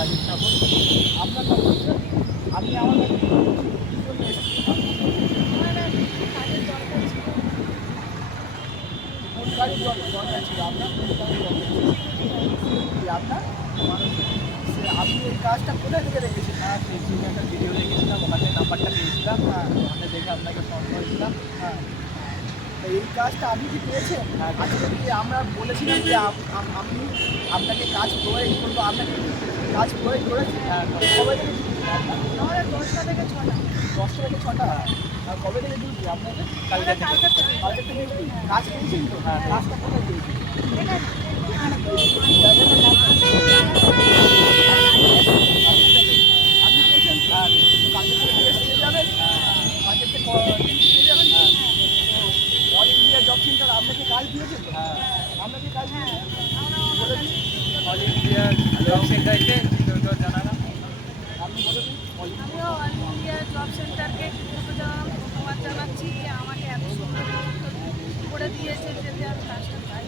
রাজেশ ঠাকুর। আপনার নাম কি স্যার? আপনি আমাদের কোন গাড়ির দরকার ছিল? আপনার কোন গাড়ির দরকার ছিল? আপনার আপনি এই কাজটা কোথায় থেকে দেখেছেন? ফেসবুকে একটা ভিডিও দেখেছিলাম, ওখানে নাম্বারটা পেয়েছিলাম। ওখানে দেখে আপনাকে ফোন করেছিলাম। হ্যাঁ, এই কাজটা আপনি কি পেয়েছেন? আজকে কি আমরা বলেছিলাম যে আমি আপনাকে কাজ প্রোভাইড করবো, আপনাকে কাজ প্রোভাইড করেছি? কবে থেকে ডিউটি আপনার? আমাদের 10টা থেকে 6টা। 10টা থেকে 6টা। আর কবে থেকে ডিউটি আপনাদের? কালকে থেকে ডিউটি। কাজ পেয়েছেন তো? কাজটা কোথায় পেয়েছেন? আপনি পেয়েছেন তো? কালকে থেকে টেস্ট পেয়ে যাবেন। কালকে থেকে পেয়ে যাবেন তো? অল ইন্ডিয়া জব সেন্টার আপনাকে কাজ দিয়েছে তো? আপনাকে কাজ দিয়েছে? বলে দিন। অল ইন্ডিয়া জব সেন্টারকে জানালাম। আপনি বলে দিন। আমিও অল ইন্ডিয়া জব সেন্টারকে ধন্যবাদ জানাচ্ছি যে আমাকে এত সুন্দর করে দিয়েছে, যাতে আমি কাজটা পাই।